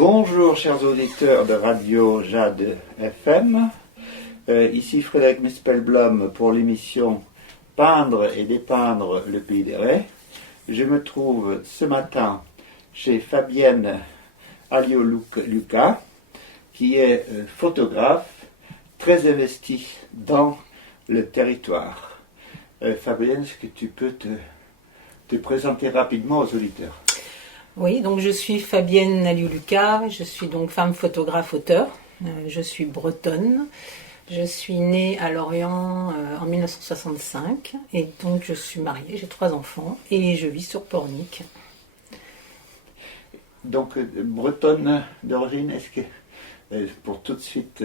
Bonjour chers auditeurs de Radio Jade FM, ici Frédéric Mespelblom pour l'émission Peindre et dépeindre le pays des rêves. Je me trouve ce matin chez Fabienne Alliot-Lucas, qui est photographe très investie dans le territoire. Fabienne, est-ce que tu peux te présenter rapidement aux auditeurs? Oui, donc je suis Fabienne Alliot-Lucas, je suis donc femme photographe auteur, je suis bretonne, je suis née à Lorient en 1965 et donc je suis mariée, j'ai 3 enfants et je vis sur Pornic. Donc bretonne d'origine, est-ce que, pour tout de suite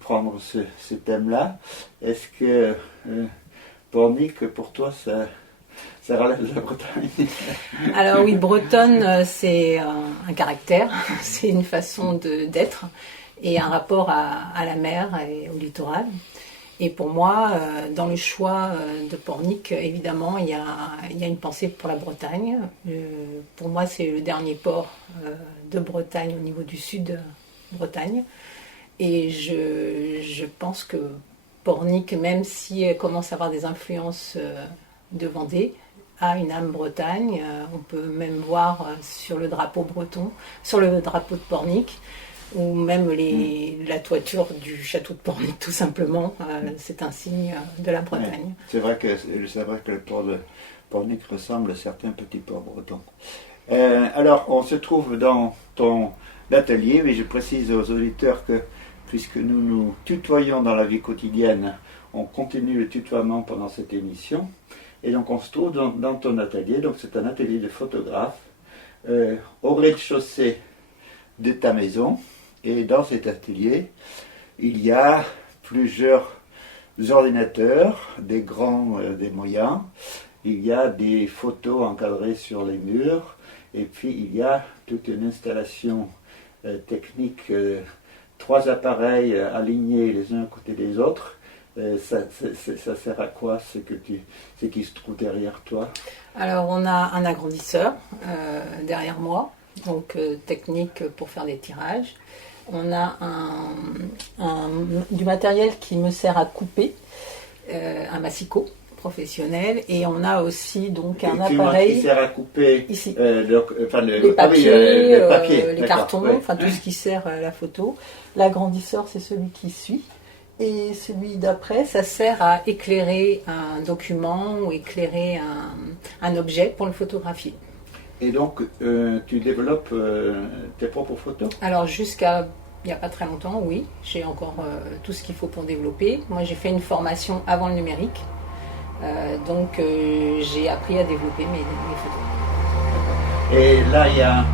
prendre ce thème-là, est-ce que Pornic pour toi ça relève de la Bretagne? Alors oui, bretonne, c'est un caractère, c'est une façon d'être et un rapport à la mer et au littoral. Et pour moi, dans le choix de Pornic, évidemment, il y a une pensée pour la Bretagne. Pour moi, c'est le dernier port de Bretagne au niveau du sud Bretagne. Et je pense que Pornic, même si elle commence à avoir des influences de Vendée, a une âme Bretagne. On peut même voir sur le drapeau breton, sur le drapeau de Pornic, ou même la toiture du château de Pornic, tout simplement. C'est un signe de la Bretagne. Ouais, c'est vrai que le port de Pornic ressemble à certains petits ports bretons. Alors, on se trouve dans ton atelier, mais je précise aux auditeurs que, puisque nous nous tutoyons dans la vie quotidienne, on continue le tutoiement pendant cette émission. Et donc on se trouve dans ton atelier, donc c'est un atelier de photographe au rez-de-chaussée de ta maison. Et dans cet atelier, il y a plusieurs ordinateurs, des grands, des moyens. Il y a des photos encadrées sur les murs. Et puis il y a toute une installation technique, 3 appareils alignés les uns à côté des autres. Ça sert à quoi ce qui se trouve derrière toi? Alors on a un agrandisseur derrière moi, donc technique pour faire des tirages. On a du matériel qui me sert à couper, un massicot professionnel, et on a aussi donc un appareil qui sert à couper ici. Les papiers, les cartons, ouais. Tout ce qui sert à la photo. L'agrandisseur, c'est celui qui suit. Et celui d'après, ça sert à éclairer un document ou éclairer un objet pour le photographier. Et donc, tu développes tes propres photos? Alors, jusqu'à il n'y a pas très longtemps, oui. J'ai encore tout ce qu'il faut pour développer. Moi, j'ai fait une formation avant le numérique. Donc, j'ai appris à développer mes photos. Et là, il y a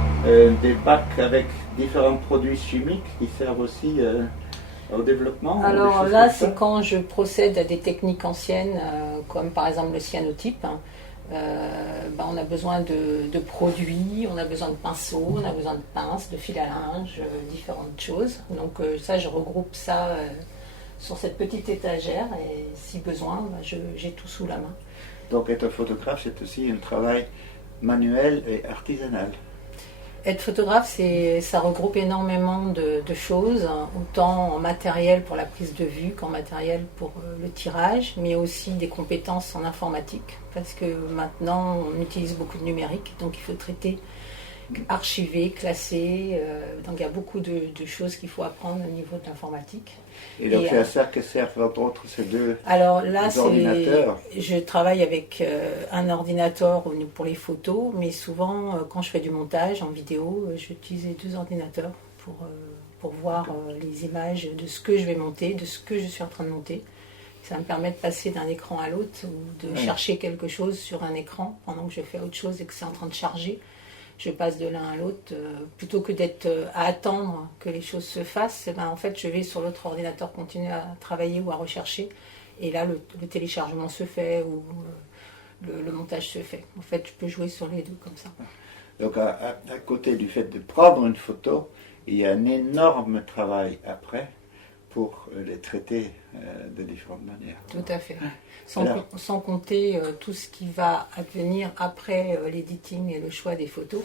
des bacs avec différents produits chimiques qui servent aussi au développement? Alors là, c'est quand je procède à des techniques anciennes, comme par exemple le cyanotype. On a besoin de produits, on a besoin de pinceaux, on a besoin de pinces, de fil à linge, différentes choses. Donc ça, je regroupe ça sur cette petite étagère et si besoin, j'ai tout sous la main. Donc être photographe, c'est aussi un travail manuel et artisanal. Être photographe, ça regroupe énormément de choses, autant en matériel pour la prise de vue qu'en matériel pour le tirage, mais aussi des compétences en informatique, parce que maintenant on utilise beaucoup de numérique, donc il faut traiter, archiver, classer, donc il y a beaucoup de choses qu'il faut apprendre au niveau de l'informatique. Et donc c'est à ça que servent entre autres ces deux ordinateurs. Je travaille avec un ordinateur pour les photos, mais souvent quand je fais du montage en vidéo, j'utilise les 2 ordinateurs pour voir les images de ce que je vais monter, de ce que je suis en train de monter. Ça me permet de passer d'un écran à l'autre ou de chercher quelque chose sur un écran pendant que je fais autre chose et que c'est en train de charger. Je passe de l'un à l'autre, plutôt que d'être à attendre que les choses se fassent, en fait je vais sur l'autre ordinateur continuer à travailler ou à rechercher, et là le téléchargement se fait ou le montage se fait. En fait je peux jouer sur les 2 comme ça. Donc à côté du fait de prendre une photo, il y a un énorme travail après pour les traiter de différentes manières. Tout à fait. Sans compter tout ce qui va advenir après l'editing et le choix des photos.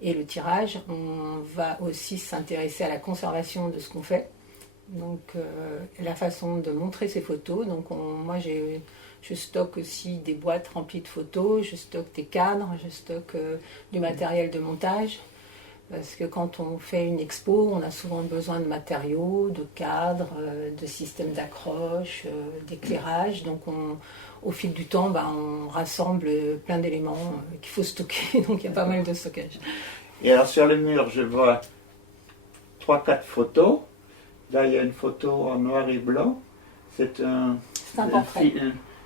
Et le tirage, on va aussi s'intéresser à la conservation de ce qu'on fait. Donc la façon de montrer ces photos. Donc moi je stocke aussi des boîtes remplies de photos, je stocke des cadres, je stocke du matériel de montage. Parce que quand on fait une expo, on a souvent besoin de matériaux, de cadres, de systèmes d'accroche, d'éclairage. Donc au fil du temps, on rassemble plein d'éléments qu'il faut stocker. Donc il y a pas mal de stockage. Et alors sur le mur, je vois 3-4 photos. Là, il y a une photo en noir et blanc. C'est un portrait.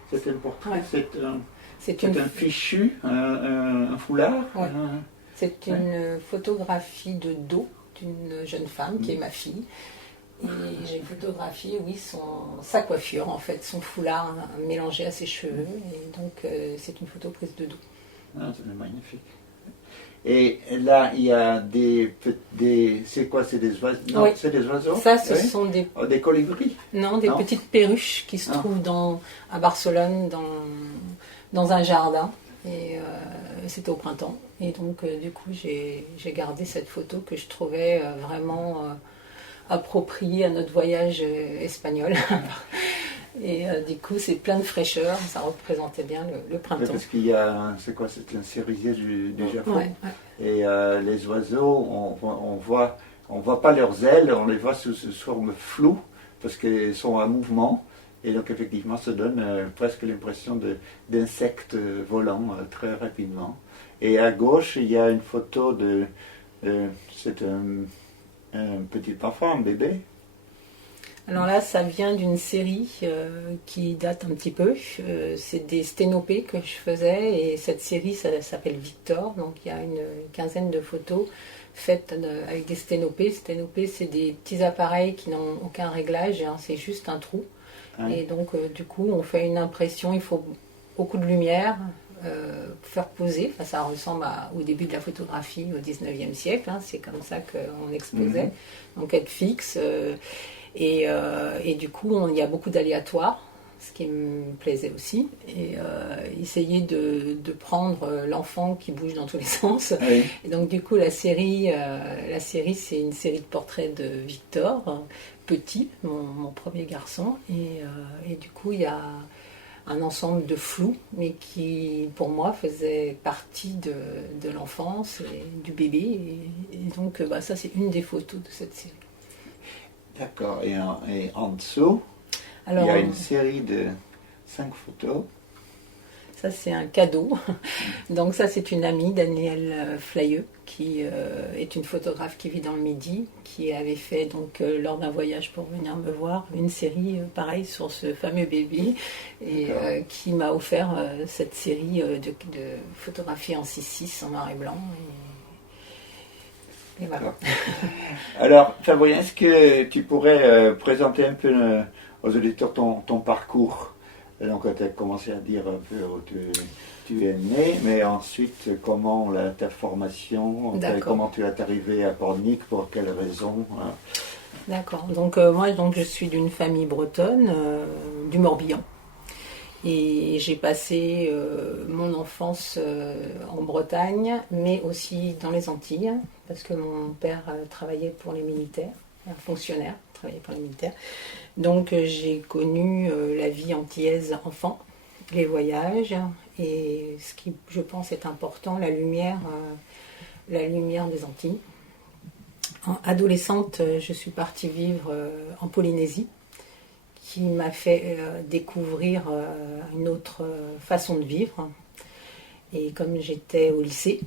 C'est un portrait, ouais. C'est un fichu, un foulard. Ouais. C'est une photographie de dos d'une jeune femme qui est ma fille. Et j'ai photographié, sa coiffure, en fait, son foulard mélangé à ses cheveux. Et donc, c'est une photo prise de dos. Ah, c'est magnifique. Et là, il y a des c'est quoi, c'est des oiseaux? Non, oui. C'est des oiseaux? Ça, ce sont des colibris? Non, des petites perruches qui se trouvent à Barcelone, dans un jardin. Et c'était au printemps. Et donc, du coup, j'ai gardé cette photo que je trouvais vraiment appropriée à notre voyage espagnol. Et du coup, c'est plein de fraîcheur, ça représentait bien le printemps. Parce qu'il y a, c'est quoi, c'est un cerisier du Japon. Ouais. Et les oiseaux, on voit pas leurs ailes, on les voit sous forme floue, parce qu'ils sont en mouvement. Et donc effectivement, ça donne presque l'impression d'insectes volants très rapidement. Et à gauche, il y a une photo c'est un petit enfant, un bébé. Alors là, ça vient d'une série qui date un petit peu. C'est des sténopées que je faisais et cette série, ça s'appelle Victor. Donc il y a une quinzaine de photos faites avec des sténopées. Sténopées, c'est des petits appareils qui n'ont aucun réglage, c'est juste un trou. Ouais. Et donc du coup, on fait une impression, il faut beaucoup de lumière. Faire poser, ça ressemble au début de la photographie au 19e siècle, c'est comme ça qu'on exposait. Donc être fixe. Et du coup, il y a beaucoup d'aléatoires, ce qui me plaisait aussi. Et essayer de prendre l'enfant qui bouge dans tous les sens. Oui. Et donc, du coup, la série c'est une série de portraits de Victor, petit, mon premier garçon. Et du coup, il y a un ensemble de flou, mais qui, pour moi, faisait partie de l'enfance et du bébé. Et donc, ça, c'est une des photos de cette série. D'accord. Et en dessous, il y a une série de 5 photos. Ça, c'est un cadeau. Donc ça, c'est une amie, Danielle Flayeux, qui est une photographe qui vit dans le Midi, qui avait fait, donc, lors d'un voyage pour venir me voir, une série pareille sur ce fameux bébé, et qui m'a offert cette série de photographies en 6:6 en noir et blanc. Et voilà. Alors, Fabrienne, est-ce que tu pourrais présenter un peu aux auditeurs ton parcours? Donc, tu as commencé à dire un peu où tu es né, mais ensuite, comment ta formation, comment tu es arrivé à Pornic, pour quelles raisons? D'accord. Donc, moi, je suis d'une famille bretonne, du Morbihan. Et j'ai passé mon enfance en Bretagne, mais aussi dans les Antilles, parce que mon père travaillait pour les militaires, un fonctionnaire, travaillait pour les militaires. Donc j'ai connu la vie antillaise enfant, les voyages, et ce qui, je pense, est important, la lumière des Antilles. Adolescente, je suis partie vivre en Polynésie, qui m'a fait découvrir une autre façon de vivre. Et comme j'étais au lycée,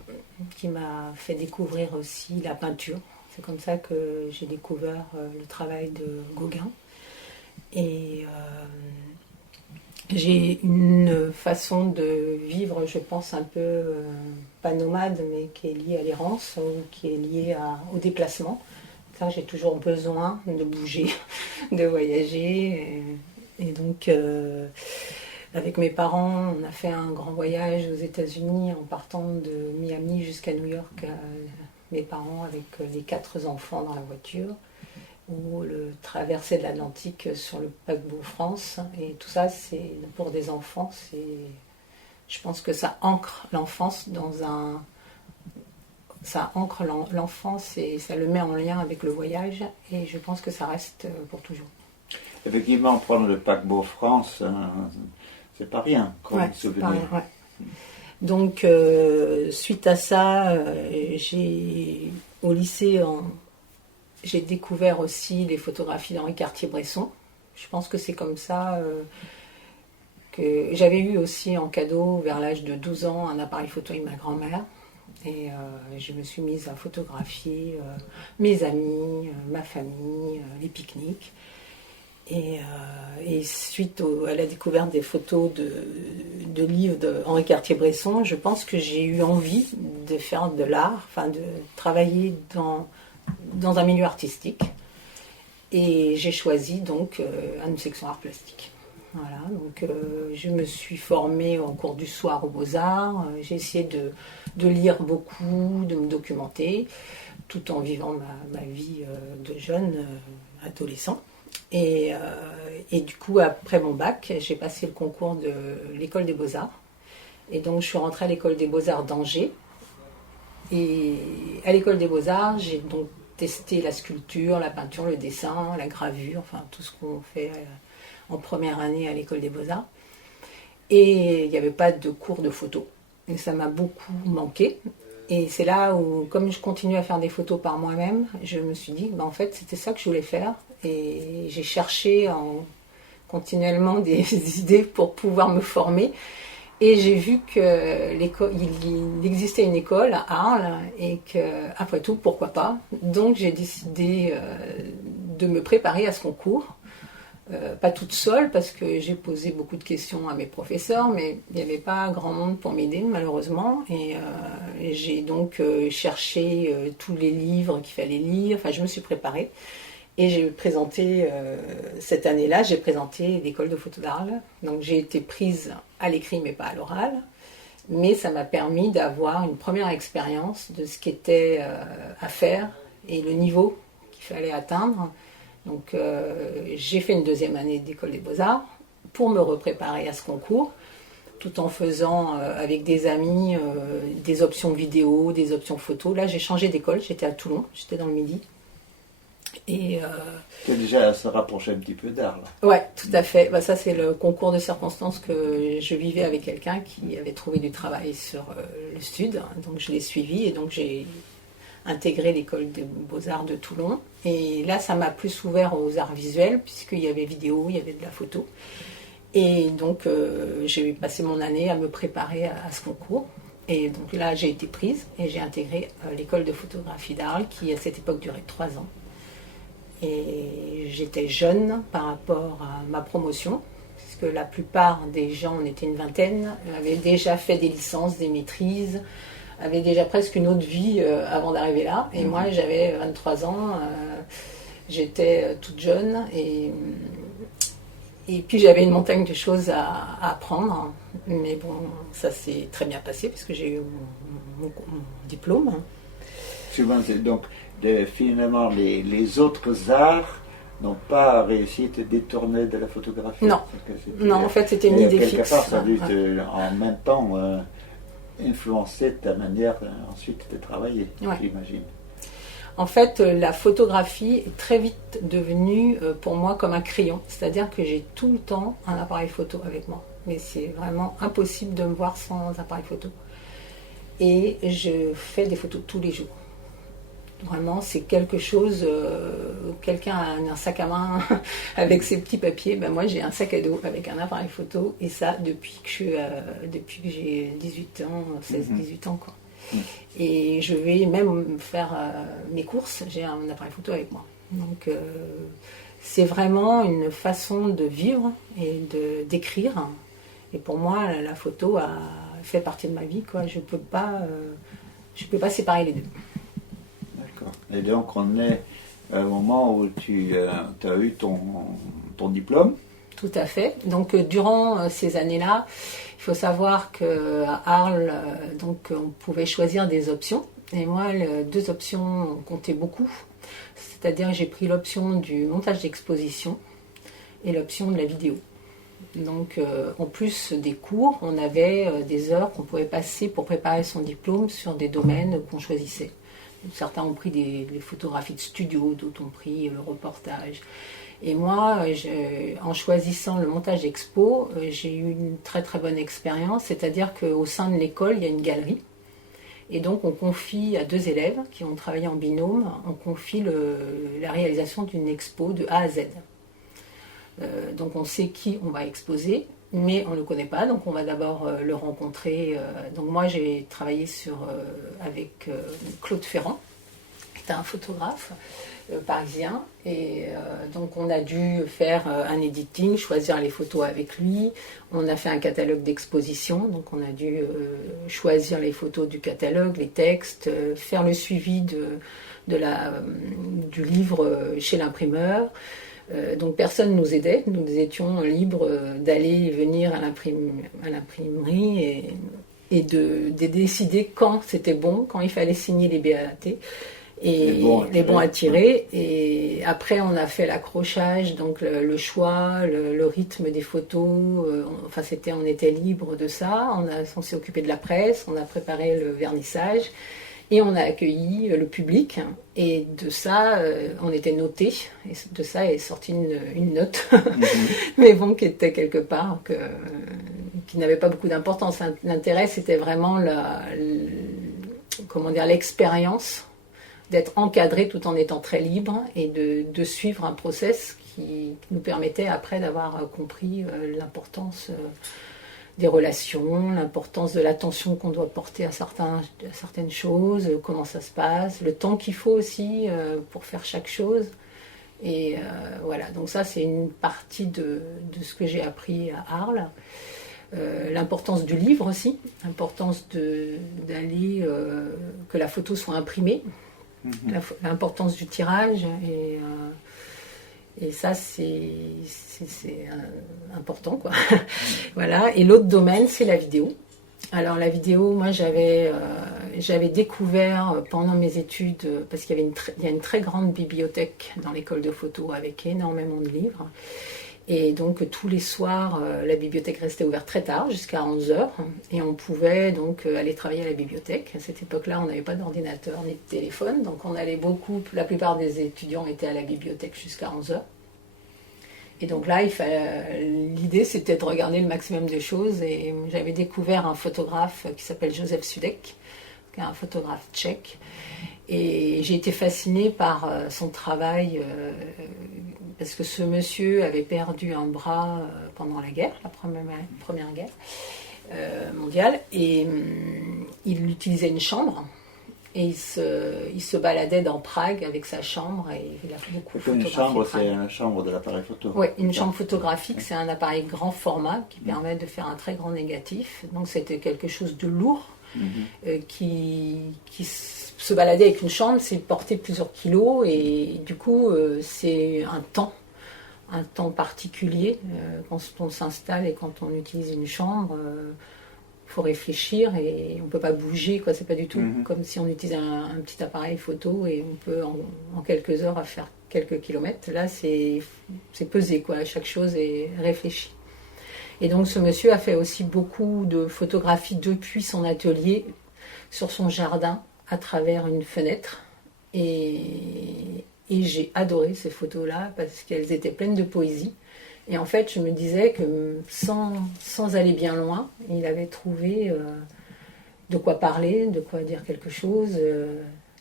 qui m'a fait découvrir aussi la peinture. C'est comme ça que j'ai découvert le travail de Gauguin. Et j'ai une façon de vivre, je pense, un peu pas nomade, mais qui est liée à l'errance, ou qui est liée au déplacement. Ça, j'ai toujours besoin de bouger, de voyager. Et donc, avec mes parents, on a fait un grand voyage aux États-Unis en partant de Miami jusqu'à New York. Mes parents avec les 4 enfants dans la voiture, ou le traversée de l'Atlantique sur le paquebot France. Et tout ça, c'est pour des enfants. Je pense que ça ancre l'enfance ça ancre l'enfance et ça le met en lien avec le voyage. Et je pense que ça reste pour toujours. Effectivement, prendre le paquebot France, c'est pas rien comme souvenir. Rien, ouais. Donc, suite à ça, au lycée, j'ai découvert aussi les photographies d'Henri Cartier-Bresson. Je pense que c'est comme ça que j'avais eu aussi en cadeau, vers l'âge de 12 ans, un appareil photo avec ma grand-mère. Et je me suis mise à photographier mes amis, ma famille, les pique-niques. Et suite à la découverte des photos de livres d'Henri Cartier-Bresson, je pense que j'ai eu envie de faire de l'art, enfin de travailler dans un milieu artistique. Et j'ai choisi donc une section art plastique. Voilà, donc je me suis formée en cours du soir aux Beaux-Arts. J'ai essayé de lire beaucoup, de me documenter, tout en vivant ma vie de jeune adolescent. Et du coup, après mon bac, j'ai passé le concours de l'école des Beaux-Arts. Et donc, je suis rentrée à l'école des Beaux-Arts d'Angers. Et à l'école des Beaux-Arts, j'ai donc testé la sculpture, la peinture, le dessin, la gravure, enfin tout ce qu'on fait en première année à l'école des Beaux-Arts. Et il n'y avait pas de cours de photo. Et ça m'a beaucoup manqué. Et c'est là où, comme je continue à faire des photos par moi-même, je me suis dit, en fait, c'était ça que je voulais faire. Et j'ai cherché continuellement des idées pour pouvoir me former. Et j'ai vu qu'il existait une école à Arles et qu'après tout, pourquoi pas. Donc j'ai décidé de me préparer à ce concours. Pas toute seule parce que j'ai posé beaucoup de questions à mes professeurs, mais il n'y avait pas grand monde pour m'aider malheureusement. Et j'ai donc cherché tous les livres qu'il fallait lire. Enfin, je me suis préparée. Et j'ai présenté, cette année-là, j'ai présenté l'école de photo d'Arles. Donc j'ai été prise à l'écrit mais pas à l'oral. Mais ça m'a permis d'avoir une première expérience de ce qui était à faire et le niveau qu'il fallait atteindre. Donc j'ai fait une deuxième année d'école des Beaux-Arts pour me repréparer à ce concours, tout en faisant avec des amis des options vidéo, des options photo. Là j'ai changé d'école, j'étais à Toulon, j'étais dans le Midi. Et déjà se rapprocher un petit peu d'art là. Ouais, tout à fait. Bah, ça c'est le concours de circonstances que je vivais avec quelqu'un qui avait trouvé du travail sur le Sud. Donc je l'ai suivi et donc j'ai intégré l'école des Beaux-Arts de Toulon. Et là ça m'a plus ouvert aux arts visuels puisqu'il y avait vidéo, il y avait de la photo. Et donc j'ai passé mon année à me préparer à ce concours. Et donc là j'ai été prise et j'ai intégré l'école de photographie d'Arles qui à cette époque durait 3 ans. Et j'étais jeune par rapport à ma promotion, puisque la plupart des gens, on était une vingtaine, avaient déjà fait des licences, des maîtrises, avaient déjà presque une autre vie avant d'arriver là. Et moi, j'avais 23 ans, j'étais toute jeune, et puis j'avais une montagne de choses à apprendre. Mais bon, ça s'est très bien passé, parce que j'ai eu mon diplôme. Souvent, donc, finalement, les autres arts n'ont pas réussi à te détourner de la photographie. Non, non, en fait c'était une idée quelque fixe. Part, ça a dû en même temps influencer ta manière ensuite de travailler, j'imagine. En fait, la photographie est très vite devenue pour moi comme un crayon. C'est-à-dire que j'ai tout le temps un appareil photo avec moi. Mais c'est vraiment impossible de me voir sans appareil photo. Et je fais des photos tous les jours. Vraiment, c'est quelque chose, quelqu'un a un sac à main avec ses petits papiers, ben moi j'ai un sac à dos avec un appareil photo, et ça depuis que j'ai 18 ans, 16-18 ans. Quoi. Et je vais même faire mes courses, j'ai un appareil photo avec moi. Donc c'est vraiment une façon de vivre et d'écrire. Et pour moi, la photo fait partie de ma vie, quoi. Je peux pas séparer les deux. Et donc on est au moment où tu as eu ton diplôme. Tout à fait. Donc durant ces années-là, il faut savoir qu'à Arles, donc, on pouvait choisir des options. Et moi, les 2 options comptaient beaucoup. C'est-à-dire que j'ai pris l'option du montage d'exposition et l'option de la vidéo. Donc, en plus des cours, on avait des heures qu'on pouvait passer pour préparer son diplôme sur des domaines qu'on choisissait. Certains ont pris des photographies de studio, d'autres ont pris le reportage. Et moi, en choisissant le montage d'expo, j'ai eu une très très bonne expérience, c'est-à-dire qu'au sein de l'école, il y a une galerie. Et donc on confie à 2 élèves qui ont travaillé en binôme, on confie la réalisation d'une expo de A à Z. Donc on sait qui on va exposer, mais on ne le connaît pas, donc on va d'abord le rencontrer. Donc moi j'ai travaillé avec Claude Ferrand, qui est un photographe parisien, et donc on a dû faire un editing, choisir les photos avec lui. On a fait un catalogue d'exposition, donc on a dû choisir les photos du catalogue, les textes, faire le suivi du livre chez l'imprimeur. Donc personne ne nous aidait, nous étions libres d'aller et venir à l'imprimerie et de décider quand c'était bon, quand il fallait signer les BAT et les bons à tirer. Et après on a fait l'accrochage, donc le choix, le rythme des photos, on était libre de ça. On s'est occupé de la presse, on a préparé le vernissage. Et on a accueilli le public, et de ça, on était notés, et de ça est sortie une note, mais bon, qui était quelque part, qui n'avait pas beaucoup d'importance. L'intérêt, c'était vraiment l'expérience d'être encadré tout en étant très libre, et de suivre un process qui nous permettait après d'avoir compris l'importance des relations, l'importance de l'attention qu'on doit porter à certaines choses, comment ça se passe, le temps qu'il faut aussi pour faire chaque chose. Et voilà, donc ça c'est une partie de ce que j'ai appris à Arles. L'importance du livre aussi, l'importance d'aller, que la photo soit imprimée, l'importance du tirage, et ça, c'est important, quoi. Voilà. Et l'autre domaine, c'est la vidéo. Alors, la vidéo, moi, j'avais découvert pendant mes études, parce qu'il y a une très grande bibliothèque dans l'école de photo avec énormément de livres. Et donc, tous les soirs, la bibliothèque restait ouverte très tard, jusqu'à 11h. Et on pouvait donc aller travailler à la bibliothèque. À cette époque-là, on n'avait pas d'ordinateur ni de téléphone. Donc, on allait la plupart des étudiants étaient à la bibliothèque jusqu'à 11h. Et donc là, l'idée, c'était de regarder le maximum de choses. Et j'avais découvert un photographe qui s'appelle Josef Sudek, qui est un photographe tchèque. Et j'ai été fascinée par son travail, parce que ce monsieur avait perdu un bras pendant la guerre, la première guerre mondiale. Et il utilisait une chambre. Et il se baladait dans Prague avec sa chambre, et il a beaucoup photographié. Une chambre, c'est la chambre de l'appareil photo. Oui, une chambre photographique, c'est un appareil grand format qui permet de faire un très grand négatif. Donc c'était quelque chose de lourd qui se baladait avec une chambre, c'est porter plusieurs kilos, et du coup c'est un temps particulier quand on s'installe et quand on utilise une chambre. Faut réfléchir et on peut pas bouger, quoi. C'est pas du tout comme si on utilisait un petit appareil photo et on peut en quelques heures faire quelques kilomètres. Là, c'est pesé, quoi. Chaque chose est réfléchie. Et donc, ce monsieur a fait aussi beaucoup de photographies depuis son atelier sur son jardin à travers une fenêtre. Et j'ai adoré ces photos-là parce qu'elles étaient pleines de poésie. Et en fait, je me disais que sans aller bien loin, il avait trouvé de quoi parler, de quoi dire quelque chose.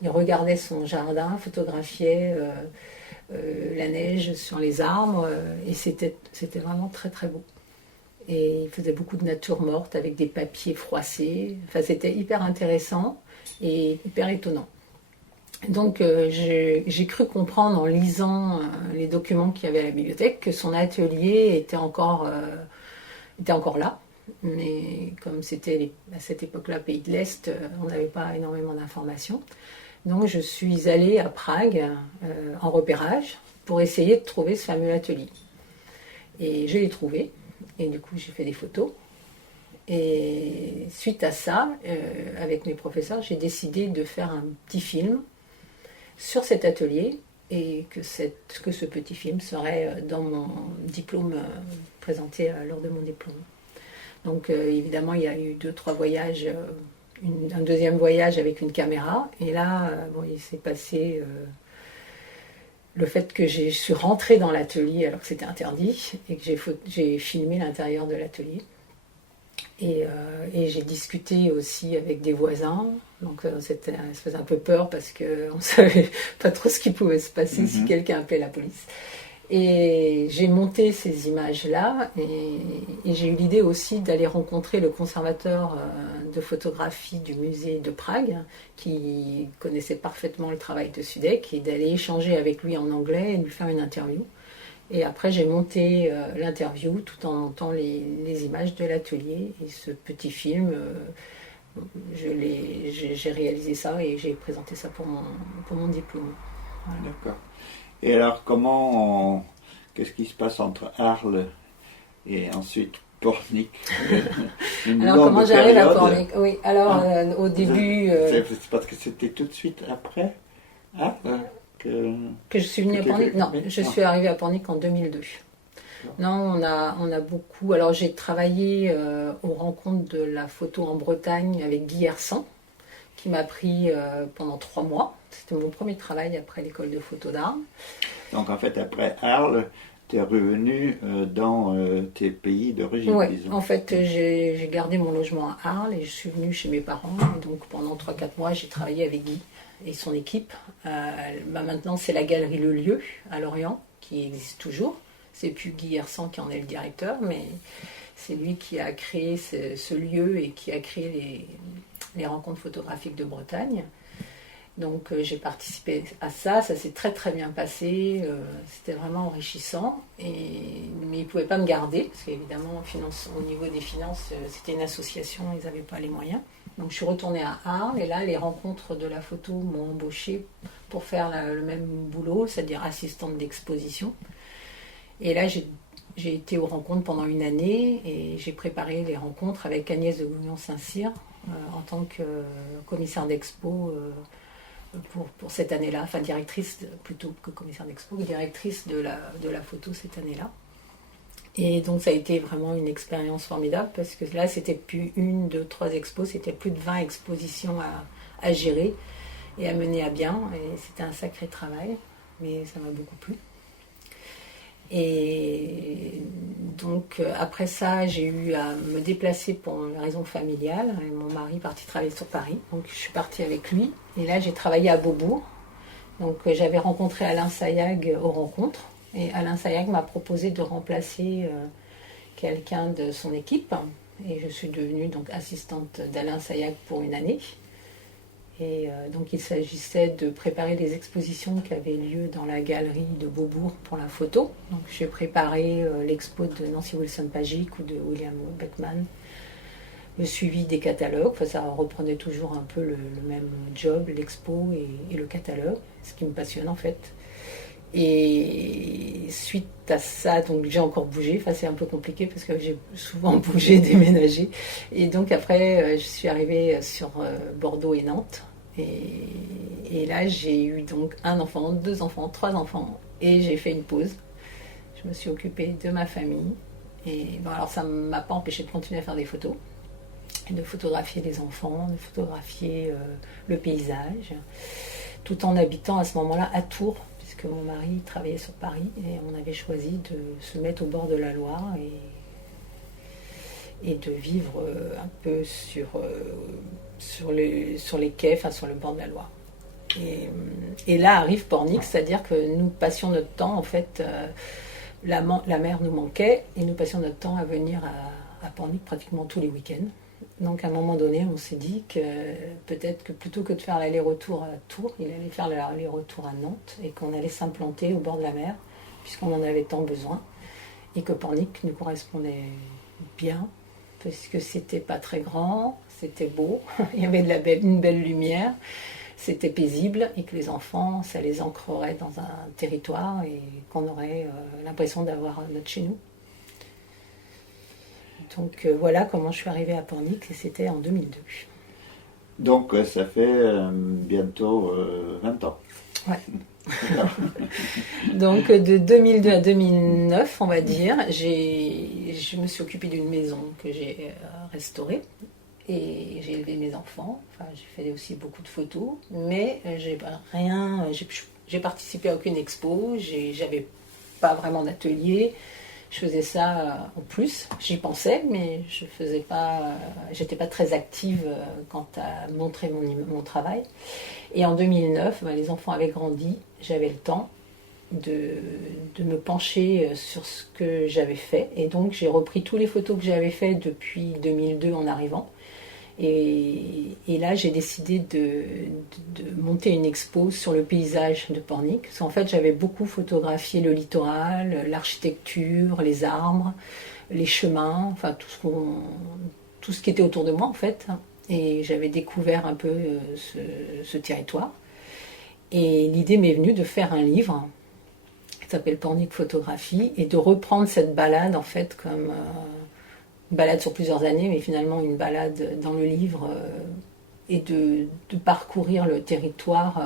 Il regardait son jardin, photographiait la neige sur les arbres, et c'était vraiment très très beau. Et il faisait beaucoup de nature morte avec des papiers froissés. Enfin, c'était hyper intéressant et hyper étonnant. Donc j'ai cru comprendre en lisant les documents qu'il y avait à la bibliothèque que son atelier était encore là. Mais comme c'était à cette époque-là pays de l'Est, on n'avait pas énormément d'informations. Donc je suis allée à Prague en repérage pour essayer de trouver ce fameux atelier. Et je l'ai trouvé, et du coup j'ai fait des photos. Et suite à ça, avec mes professeurs, j'ai décidé de faire un petit film sur cet atelier et que ce petit film serait dans mon diplôme, présenté lors de mon diplôme. Donc évidemment, il y a eu 2-3 voyages, un deuxième voyage avec une caméra, et là, il s'est passé le fait que je suis rentrée dans l'atelier alors que c'était interdit, et que j'ai filmé l'intérieur de l'atelier. Et j'ai discuté aussi avec des voisins, donc ça faisait un peu peur parce qu'on ne savait pas trop ce qui pouvait se passer si quelqu'un appelait la police. Et j'ai monté ces images-là, et j'ai eu l'idée aussi d'aller rencontrer le conservateur de photographie du musée de Prague, qui connaissait parfaitement le travail de Sudek, et d'aller échanger avec lui en anglais et lui faire une interview. Et après, j'ai monté l'interview tout en montant les images de l'atelier. Et ce petit film, j'ai réalisé ça et j'ai présenté ça pour mon diplôme. Voilà. D'accord. Et alors, qu'est-ce qui se passe entre Arles et ensuite Pornic? Alors, comment j'arrive à Pornic? Oui, alors au début. C'est parce que c'était tout de suite après que je suis venue à Pornic? Non, je suis arrivée à Pornic en 2002. Non, on a beaucoup. Alors, j'ai travaillé aux rencontres de la photo en Bretagne avec Guy Hersan, qui m'a pris pendant 3 mois. C'était mon premier travail après l'école de photo d'art. Donc, en fait, après Arles, tu es revenu dans tes pays d'origine, Oui, disons. en fait, j'ai gardé mon logement à Arles et je suis venue chez mes parents. Et donc, pendant 3-4 mois, j'ai travaillé avec Guy et son équipe. Maintenant, c'est la galerie Le Lieu à Lorient, qui existe toujours. C'est plus Guy Hersan qui en est le directeur, mais c'est lui qui a créé ce lieu et qui a créé les rencontres photographiques de Bretagne. Donc j'ai participé à ça, ça s'est très très bien passé, c'était vraiment enrichissant, mais ils ne pouvaient pas me garder, parce qu'évidemment au niveau des finances, c'était une association, ils n'avaient pas les moyens. Donc je suis retournée à Arles, et là les rencontres de la photo m'ont embauchée pour faire le même boulot, c'est-à-dire assistante d'exposition. Et là j'ai été aux rencontres pendant 1 année, et j'ai préparé les rencontres avec Agnès de Gouillon-Saint-Cyr en tant que commissaire d'expo pour cette année-là, enfin directrice plutôt que commissaire d'expo, directrice de la photo cette année-là. Et donc ça a été vraiment une expérience formidable, parce que là c'était plus 1, 2, 3 expos, c'était plus de 20 expositions à gérer et à mener à bien, et c'était un sacré travail, mais ça m'a beaucoup plu. Et donc après ça, j'ai eu à me déplacer pour une raison familiale. Et mon mari est parti travailler sur Paris, donc je suis partie avec lui. Et là, j'ai travaillé à Beaubourg. Donc j'avais rencontré Alain Sayag aux rencontres. Et Alain Sayag m'a proposé de remplacer quelqu'un de son équipe. Et je suis devenue donc assistante d'Alain Sayag pour 1 année. Et donc il s'agissait de préparer les expositions qui avaient lieu dans la galerie de Beaubourg pour la photo. Donc j'ai préparé l'expo de Nancy Wilson-Pagic ou de William Beckman, le suivi des catalogues, enfin, ça reprenait toujours un peu le même job, l'expo et le catalogue, ce qui me passionne en fait. Et suite à ça, donc j'ai encore bougé, enfin c'est un peu compliqué parce que j'ai souvent bougé, déménagé. Et donc après, je suis arrivée sur Bordeaux et Nantes. Et là, j'ai eu donc 1 enfant, 2 enfants, 3 enfants. Et j'ai fait une pause. Je me suis occupée de ma famille. Et bon, alors ça ne m'a pas empêché de continuer à faire des photos, de photographier les enfants, de photographier le paysage, tout en habitant à ce moment-là à Tours, puisque mon mari travaillait sur Paris et on avait choisi de se mettre au bord de la Loire et de vivre un peu sur les quais, enfin sur le bord de la Loire. Et là arrive Pornic, c'est-à-dire que nous passions notre temps, en fait, la mer nous manquait et nous passions notre temps à venir à Pornic pratiquement tous les week-ends. Donc à un moment donné, on s'est dit que peut-être que plutôt que de faire l'aller-retour à Tours, il allait faire l'aller-retour à Nantes et qu'on allait s'implanter au bord de la mer, puisqu'on en avait tant besoin, et que Pornic nous correspondait bien, parce que c'était pas très grand, c'était beau, il y avait une belle lumière, c'était paisible, et que les enfants, ça les ancrerait dans un territoire et qu'on aurait l'impression d'avoir notre chez nous. Donc voilà comment je suis arrivée à Pornic, et c'était en 2002. Donc ça fait bientôt 20 ans. Ouais. Donc de 2002 à 2009, on va dire, je me suis occupée d'une maison que j'ai restaurée. Et j'ai élevé mes enfants, enfin, j'ai fait aussi beaucoup de photos, mais j'ai participé à aucune expo, j'avais pas vraiment d'atelier, je faisais ça en plus, j'y pensais, mais je faisais pas, j'étais pas très active quant à montrer mon travail. Et en 2009, les enfants avaient grandi, j'avais le temps de me pencher sur ce que j'avais fait, et donc j'ai repris toutes les photos que j'avais faites depuis 2002 en arrivant. Et là, j'ai décidé de monter une expo sur le paysage de Pornic. Parce qu'en fait, j'avais beaucoup photographié le littoral, l'architecture, les arbres, les chemins, enfin tout ce qui était autour de moi en fait. Et j'avais découvert un peu ce territoire. Et l'idée m'est venue de faire un livre qui s'appelle Pornic Photographie et de reprendre cette balade en fait comme une balade sur plusieurs années, mais finalement une balade dans le livre et de parcourir le territoire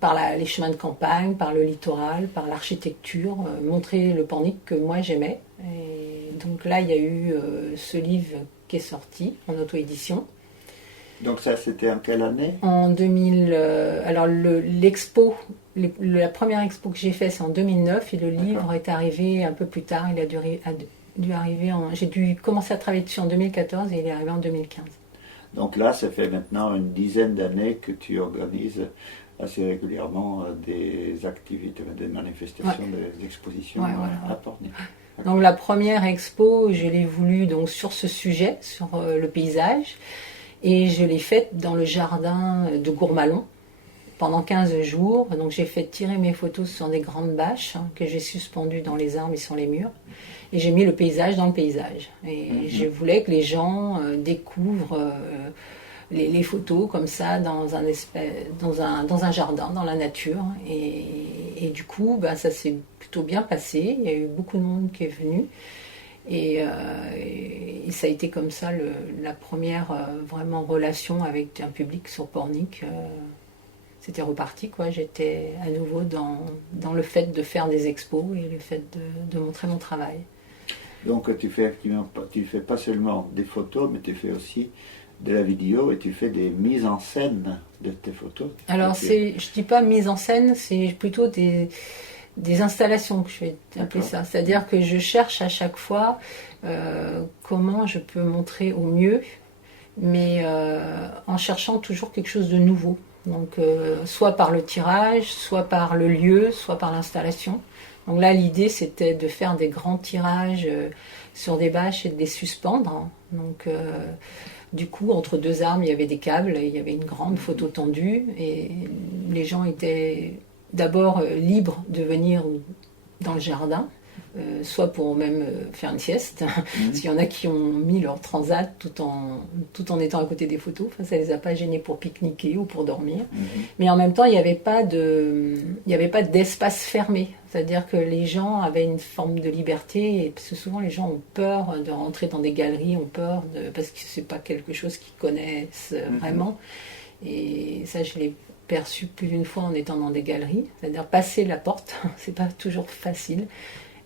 par les chemins de campagne, par le littoral, par l'architecture, montrer le Pornic que moi j'aimais. Et donc là, il y a eu ce livre qui est sorti en auto-édition. Donc ça, c'était en quelle année? En 2000. Alors l'expo, la première expo que j'ai faite, c'est en 2009 et le livre est arrivé un peu plus tard. Il a dû arriver j'ai dû commencer à travailler dessus en 2014 et il est arrivé en 2015. Donc là, ça fait maintenant une dizaine d'années que tu organises assez régulièrement des activités, des manifestations, des expositions à Pornic. Donc la première expo, je l'ai voulu donc sur ce sujet, sur le paysage, et je l'ai faite dans le jardin de Gourmalon pendant 15 jours. Donc j'ai fait tirer mes photos sur des grandes bâches que j'ai suspendues dans les arbres et sur les murs. Et j'ai mis le paysage dans le paysage. Et je voulais que les gens découvrent les photos comme ça dans un jardin, dans la nature. Et du coup, ça s'est plutôt bien passé. Il y a eu beaucoup de monde qui est venu. Et ça a été comme ça la première vraiment relation avec un public sur Pornic. C'était reparti, quoi. J'étais à nouveau dans le fait de faire des expos et le fait de montrer mon travail. Donc tu fais pas seulement des photos, mais tu fais aussi de la vidéo et tu fais des mises en scène de tes photos. Alors je dis pas mise en scène, c'est plutôt des installations que je vais appeler ça. C'est-à-dire que je cherche à chaque fois comment je peux montrer au mieux, mais en cherchant toujours quelque chose de nouveau. Donc soit par le tirage, soit par le lieu, soit par l'installation. Donc là, l'idée, c'était de faire des grands tirages sur des bâches et de les suspendre. Donc, du coup, entre deux arbres, il y avait des câbles, il y avait une grande photo tendue, et les gens étaient d'abord libres de venir dans le jardin, soit pour même faire une sieste, parce qu'il y en a qui ont mis leur transat tout en étant à côté des photos. Enfin, ça ne les a pas gênés pour pique-niquer ou pour dormir. Mais en même temps, il n'y avait pas d'espace fermé. C'est-à-dire que les gens avaient une forme de liberté, et parce que souvent les gens ont peur de rentrer dans des galeries, parce que ce n'est pas quelque chose qu'ils connaissent vraiment. Et ça, je l'ai perçu plus d'une fois en étant dans des galeries. C'est-à-dire passer la porte, c'est pas toujours facile.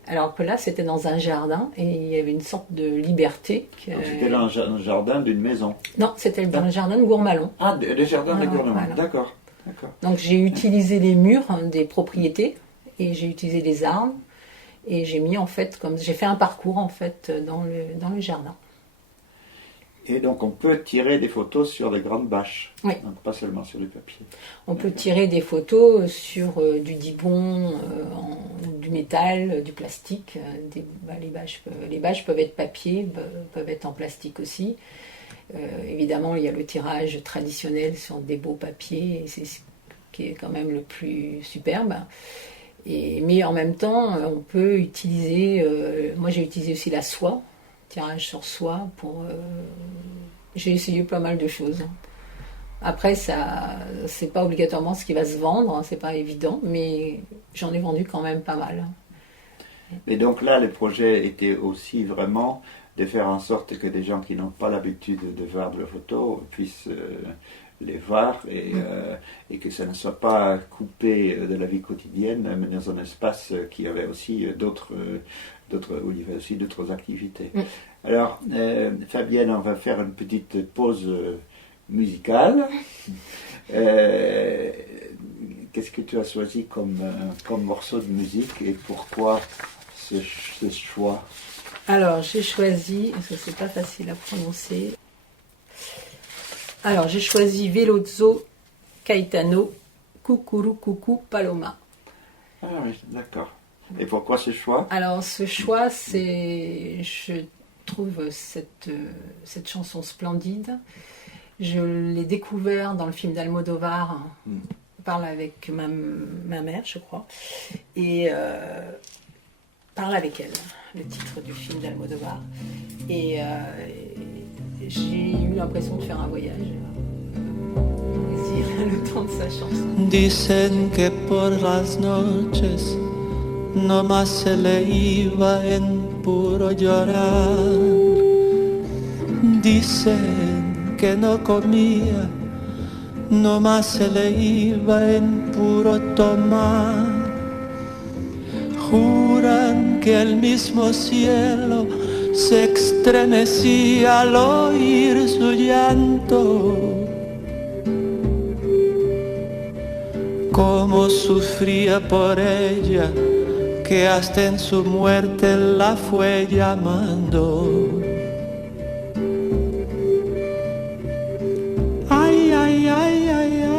Alors que là, c'était dans un jardin et il y avait une sorte de liberté. Donc c'était dans le jardin d'une maison? Non, c'était dans le jardin de Gourmalon. Ah, le jardin de Gourmalon, voilà. D'accord. Donc j'ai utilisé les murs des propriétés et j'ai utilisé les arbres et j'ai fait un parcours en fait dans le jardin. Et donc on peut tirer des photos sur des grandes bâches, oui. Donc pas seulement sur du papier. On peut tirer des photos sur du dibon, du métal, du plastique. Les bâches peuvent être papier, peuvent être en plastique aussi. Évidemment, il y a le tirage traditionnel sur des beaux papiers, et c'est ce qui est quand même le plus superbe. Mais en même temps, on peut utiliser... moi, j'ai utilisé aussi la soie, tirage sur soie. J'ai essayé pas mal de choses. Après, c'est pas obligatoirement ce qui va se vendre, c'est pas évident, mais j'en ai vendu quand même pas mal. Et donc là, les projets étaient aussi vraiment de faire en sorte que des gens qui n'ont pas l'habitude de voir de la photo puissent les voir et que ça ne soit pas coupé de la vie quotidienne, mais dans un espace qui avait aussi où il y avait aussi d'autres activités. Alors, Fabienne, on va faire une petite pause musicale. Qu'est-ce que tu as choisi comme morceau de musique et pourquoi ce choix? Alors, j'ai choisi, parce que c'est pas facile à prononcer. Alors, j'ai choisi Velozzo Caetano, Cucuru Cucu Paloma. Ah oui, d'accord. Et pourquoi ce choix? Alors, ce choix, je trouve cette chanson splendide. Je l'ai découvert dans le film d'Almodovar. Je parle avec ma mère, je crois. Et parle avec elle, le titre du film d'Almodovar. Et j'ai eu l'impression de faire un voyage. Le temps de sa chanson. Dicen que por las noches nomás se le iba en puro llorar. Dicen que no comía, nomás se le iba en puro tomar. Juran que el mismo cielo se estremecía al oír su llanto. Cómo sufría por ella, que hasta en su muerte la fue llamando. Ay, ay, ay, ay, ay.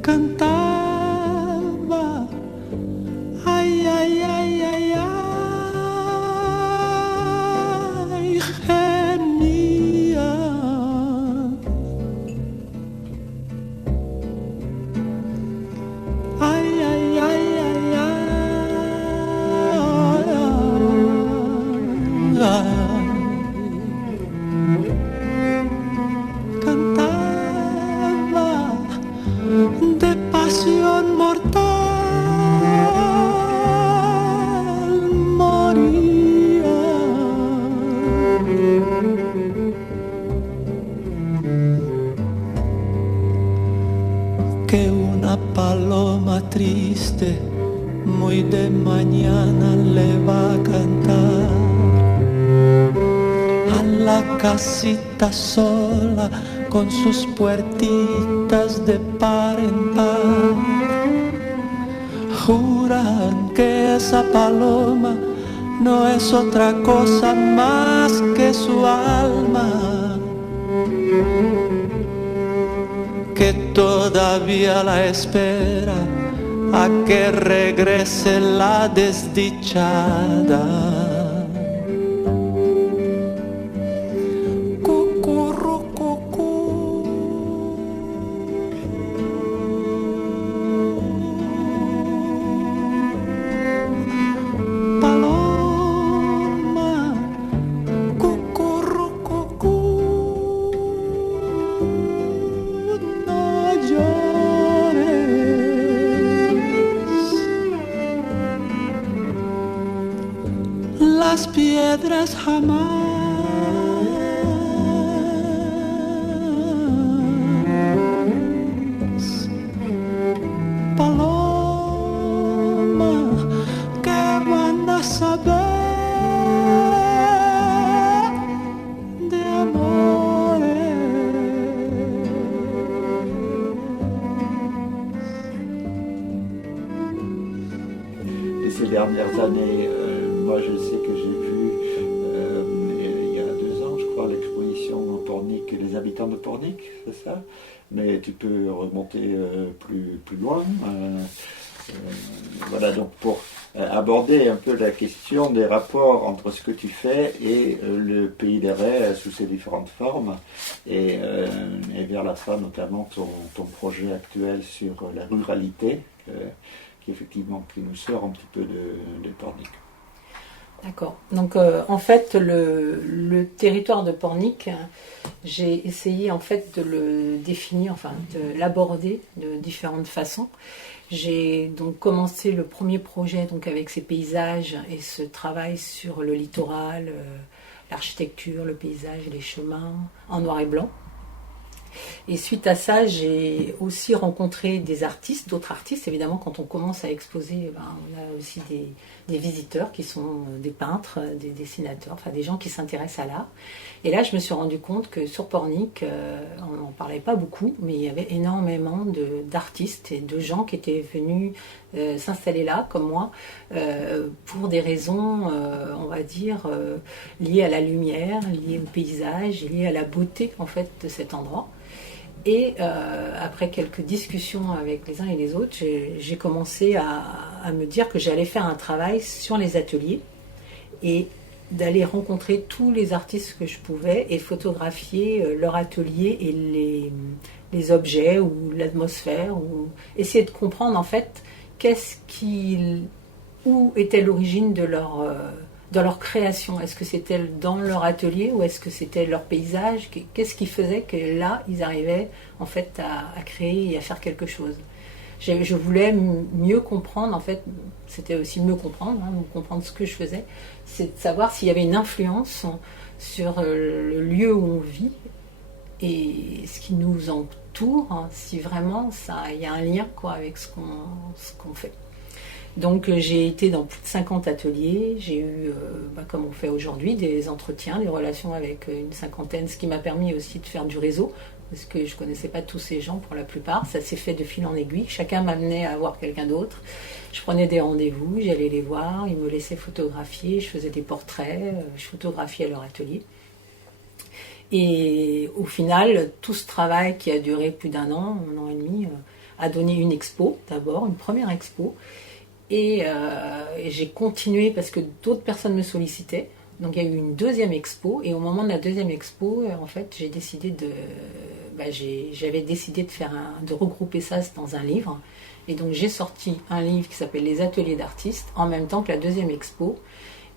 Cantaba, ay, ay, ay, ay, ay. Cantaba de pasión mortal, moría. Que una paloma triste muy de mañana le va a cantar a la casita sola con sus puertitas de par en par. Juran que esa paloma no es otra cosa más que su alma, que todavía la espera a que regrese la desdichada. Las piedras jamás paloma, ¿qué van a saber de amores? Et ces dernières années, moi je sais que j'ai vu il y a 2 ans, je crois, l'exposition en Pornic, les habitants de Pornic, c'est ça? Mais tu peux remonter plus loin. Voilà, donc pour aborder un peu la question des rapports entre ce que tu fais et le pays des rêves sous ses différentes formes, et vers la fin notamment ton projet actuel sur la ruralité, qui effectivement qui nous sort un petit peu de Pornic. D'accord. Donc en fait, le territoire de Pornic, j'ai essayé en fait de le définir, enfin de l'aborder de différentes façons. J'ai donc commencé le premier projet donc avec ces paysages et ce travail sur le littoral, l'architecture, le paysage, les chemins en noir et blanc. Et suite à ça, j'ai aussi rencontré des artistes, d'autres artistes. Évidemment, quand on commence à exposer, on a aussi des visiteurs qui sont des peintres, des dessinateurs, enfin des gens qui s'intéressent à l'art. Et là, je me suis rendu compte que sur Pornic, on n'en parlait pas beaucoup, mais il y avait énormément d'artistes et de gens qui étaient venus s'installer là, comme moi, pour des raisons, on va dire, liées à la lumière, liées au paysage, liées à la beauté en fait de cet endroit. Et après quelques discussions avec les uns et les autres, j'ai commencé à me dire que j'allais faire un travail sur les ateliers et d'aller rencontrer tous les artistes que je pouvais et photographier leur atelier et les objets ou l'atmosphère, ou essayer de comprendre en fait où était l'origine de leur création. Est-ce que c'était dans leur atelier ou est-ce que c'était leur paysage? Qu'est-ce qui faisait que là, ils arrivaient en fait à créer et à faire quelque chose? Je voulais mieux comprendre, en fait, c'était aussi mieux comprendre, comprendre ce que je faisais, c'est de savoir s'il y avait une influence sur le lieu où on vit et ce qui nous entoure, si vraiment il y a un lien quoi, avec ce qu'on fait. Donc j'ai été dans plus de 50 ateliers, j'ai eu, comme on fait aujourd'hui, des entretiens, des relations avec une cinquantaine, ce qui m'a permis aussi de faire du réseau, parce que je ne connaissais pas tous ces gens pour la plupart, ça s'est fait de fil en aiguille, chacun m'amenait à voir quelqu'un d'autre, je prenais des rendez-vous, j'allais les voir, ils me laissaient photographier, je faisais des portraits, je photographiais leur atelier. Et au final, tout ce travail qui a duré plus d'un an et demi, a donné une expo d'abord, une première expo. Et j'ai continué parce que d'autres personnes me sollicitaient. Donc il y a eu une deuxième expo. Et au moment de la deuxième expo, en fait, j'avais décidé de regrouper ça dans un livre. Et donc j'ai sorti un livre qui s'appelle Les Ateliers d'artistes en même temps que la deuxième expo.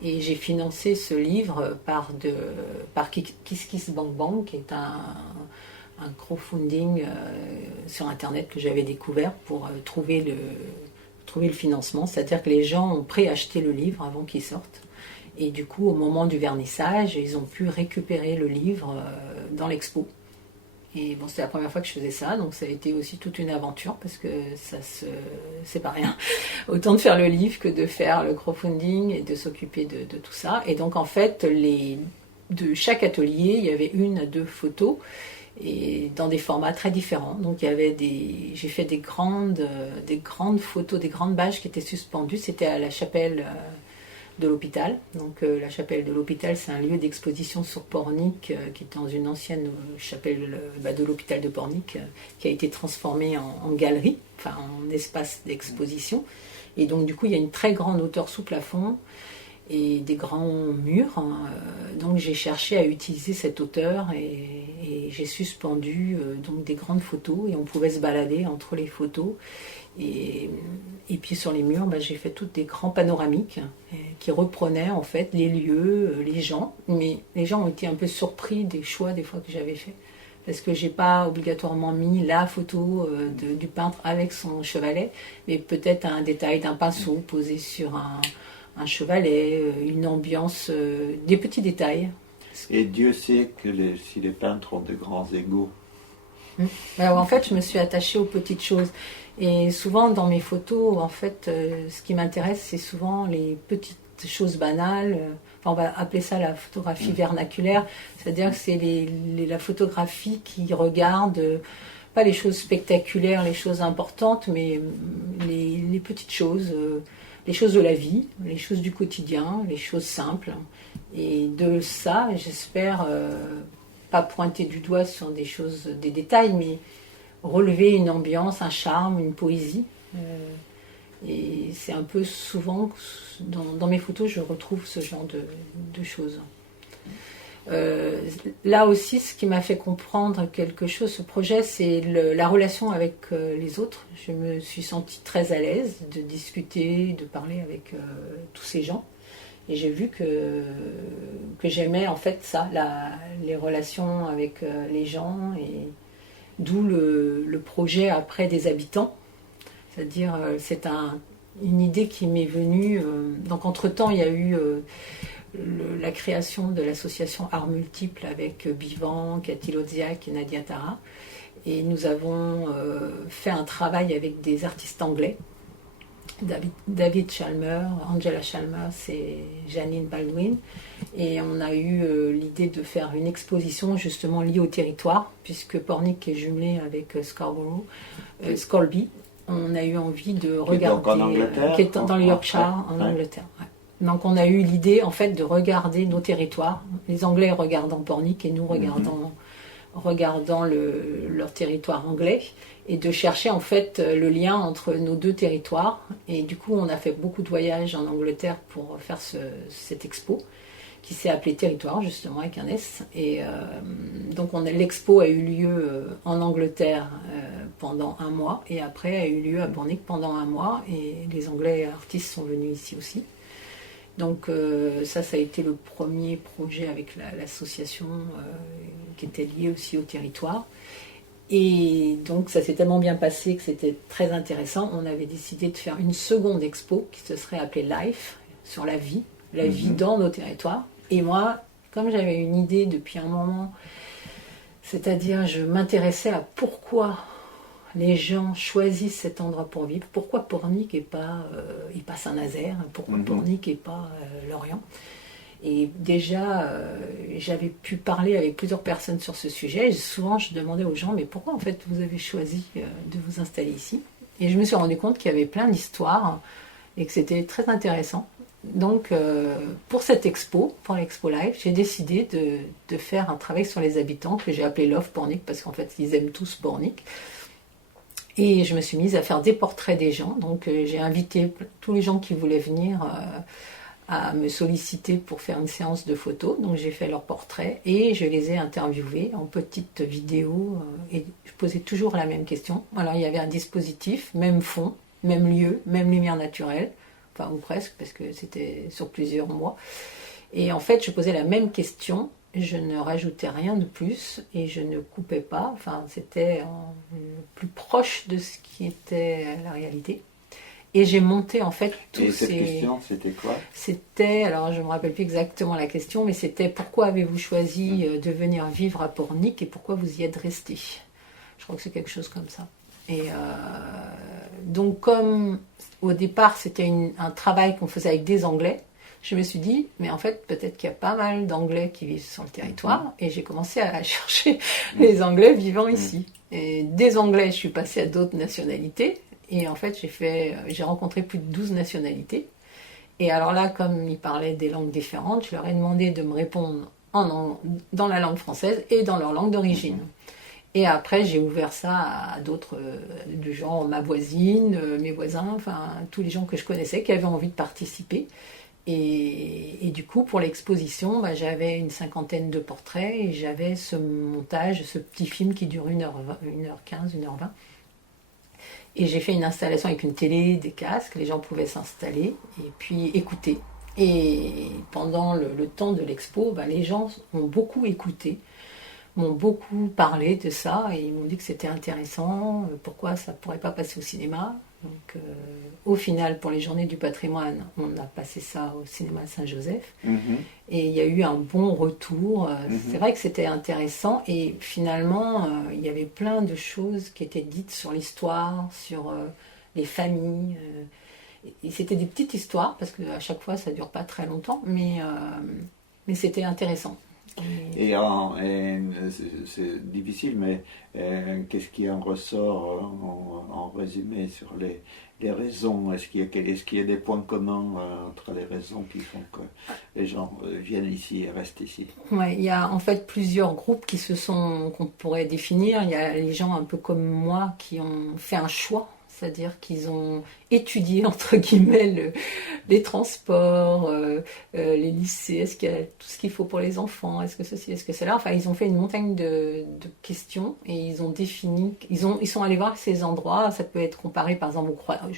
Et j'ai financé ce livre par KissKissBankBank, qui est un crowdfunding sur Internet que j'avais découvert pour trouver le financement. C'est-à-dire que les gens ont préacheté le livre avant qu'il sorte. Et du coup, au moment du vernissage, ils ont pu récupérer le livre dans l'expo. Et bon, c'était la première fois que je faisais ça, donc ça a été aussi toute une aventure parce que c'est pas rien. Autant de faire le livre que de faire le crowdfunding et de s'occuper de tout ça. Et donc en fait, de chaque atelier, il y avait 1 à 2 photos et dans des formats très différents. Donc j'ai fait des grandes photos, des grandes bâches qui étaient suspendues. C'était à la chapelle de l'hôpital. Donc la chapelle de l'hôpital, c'est un lieu d'exposition sur Pornic qui est dans une ancienne chapelle de l'hôpital de Pornic qui a été transformée en galerie, enfin en espace d'exposition. Et donc du coup, il y a une très grande hauteur sous plafond et des grands murs. Donc j'ai cherché à utiliser cette hauteur et j'ai suspendu donc des grandes photos et on pouvait se balader entre les photos. Et puis sur les murs, j'ai fait toutes des grands panoramiques qui reprenaient en fait les lieux, les gens. Mais les gens ont été un peu surpris des choix des fois que j'avais fait. Parce que j'ai pas obligatoirement mis la photo du peintre avec son chevalet, mais peut-être un détail d'un pinceau posé sur un chevalet, une ambiance, des petits détails. Et Dieu sait que si les peintres ont de grands égos. Alors, en fait, je me suis attachée aux petites choses. Et souvent, dans mes photos, en fait, ce qui m'intéresse, c'est souvent les petites choses banales. Enfin, on va appeler ça la photographie vernaculaire. C'est-à-dire que c'est la photographie qui regarde, pas les choses spectaculaires, les choses importantes, mais les petites choses, les choses de la vie, les choses du quotidien, les choses simples. Et de ça, j'espère pas pointer du doigt sur des choses, des détails, mais relever une ambiance, un charme, une poésie. Et c'est un peu souvent, dans mes photos, je retrouve ce genre de choses. Là aussi, ce qui m'a fait comprendre quelque chose, ce projet, c'est la relation avec les autres. Je me suis sentie très à l'aise de discuter, de parler avec tous ces gens. Et j'ai vu que j'aimais en fait ça, les relations avec les gens, et d'où le projet après des habitants. C'est-à-dire, c'est une idée qui m'est venue. Donc entre-temps, il y a eu la création de l'association Arts Multiples avec Bivan, Cathy Lodziak et Nadia Tara. Et nous avons fait un travail avec des artistes anglais, David Chalmer, Angela Chalmers et Janine Baldwin. Et on a eu l'idée de faire une exposition justement liée au territoire, puisque Pornic est jumelé avec Scolby. On a eu envie de regarder... Donc en Angleterre, qui est dans le Yorkshire, en Angleterre. Ouais. Donc on a eu l'idée en fait de regarder nos territoires, les Anglais regardant Pornic et nous regardant leur territoire anglais, et de chercher en fait le lien entre nos deux territoires. Et du coup on a fait beaucoup de voyages en Angleterre pour faire cette expo qui s'est appelée Territoire justement avec un S. Et donc l'expo a eu lieu en Angleterre pendant un mois, et après a eu lieu à Pornic pendant un mois, et les Anglais artistes sont venus ici aussi. Donc ça a été le premier projet avec l'association qui était liée aussi au territoire. Et donc ça s'est tellement bien passé que c'était très intéressant. On avait décidé de faire une seconde expo qui se serait appelée Life, sur la vie dans nos territoires. Et moi, comme j'avais une idée depuis un moment, c'est-à-dire je m'intéressais à pourquoi les gens choisissent cet endroit pour vivre, pourquoi Pornic et pas Saint-Nazaire, pourquoi Pornic et pas Lorient. Et déjà, j'avais pu parler avec plusieurs personnes sur ce sujet. Et souvent, je demandais aux gens, mais pourquoi en fait vous avez choisi de vous installer ici? Et je me suis rendu compte qu'il y avait plein d'histoires et que c'était très intéressant. Donc, pour cette expo, pour l'Expo Live, j'ai décidé de faire un travail sur les habitants que j'ai appelé Love Pornic, parce qu'en fait, ils aiment tous Pornic. Et je me suis mise à faire des portraits des gens. Donc, j'ai invité tous les gens qui voulaient venir à me solliciter pour faire une séance de photos. Donc j'ai fait leurs portraits et je les ai interviewés en petites vidéos, et je posais toujours la même question. Alors il y avait un dispositif, même fond, même lieu, même lumière naturelle, enfin ou presque, parce que c'était sur plusieurs mois. Et en fait je posais la même question, je ne rajoutais rien de plus et je ne coupais pas. Enfin c'était le plus proche de ce qui était la réalité. Et j'ai monté en fait tous ces... Et cette question, c'était quoi? C'était, alors je ne me rappelle plus exactement la question, mais c'était pourquoi avez-vous choisi de venir vivre à Pornic et pourquoi vous y êtes resté? Je crois que c'est quelque chose comme ça. Et donc comme au départ c'était un travail qu'on faisait avec des Anglais, je me suis dit, mais en fait peut-être qu'il y a pas mal d'Anglais qui vivent sur le territoire, et j'ai commencé à chercher les Anglais vivant ici. Et des Anglais, je suis passée à d'autres nationalités. Et en fait, j'ai rencontré plus de 12 nationalités. Et alors là, comme ils parlaient des langues différentes, je leur ai demandé de me répondre dans la langue française et dans leur langue d'origine. Et après, j'ai ouvert ça à d'autres, du genre ma voisine, mes voisins, enfin tous les gens que je connaissais qui avaient envie de participer. Et du coup, pour l'exposition, j'avais une 50aine de portraits et j'avais ce montage, ce petit film qui dure 1h15, 1h20. Et j'ai fait une installation avec une télé, des casques, les gens pouvaient s'installer et puis écouter. Et pendant le temps de l'expo, les gens ont beaucoup écouté, m'ont beaucoup parlé de ça, et ils m'ont dit que c'était intéressant, pourquoi ça ne pourrait pas passer au cinéma. Donc, au final, pour les Journées du patrimoine, on a passé ça au cinéma Saint-Joseph. Et il y a eu un bon retour. C'est vrai que c'était intéressant. Et finalement, il y avait plein de choses qui étaient dites sur l'histoire, sur les familles. Et c'était des petites histoires, parce qu'à chaque fois, ça ne dure pas très longtemps. Mais c'était intéressant. Et c'est difficile, mais qu'est-ce qui en ressort en résumé sur les raisons? Est-ce qu'il y a des points communs entre les raisons qui font que les gens viennent ici et restent ici? Ouais, il y a en fait plusieurs groupes qu'on pourrait définir. Il y a les gens un peu comme moi qui ont fait un choix. c'est-à-dire qu'ils ont étudié, entre guillemets, les transports, les lycées, est-ce qu'il y a tout ce qu'il faut pour les enfants, est-ce que ceci, est-ce que cela. Enfin, ils ont fait une montagne de questions et ils ont défini, ils sont allés voir ces endroits. Ça peut être comparé, par exemple,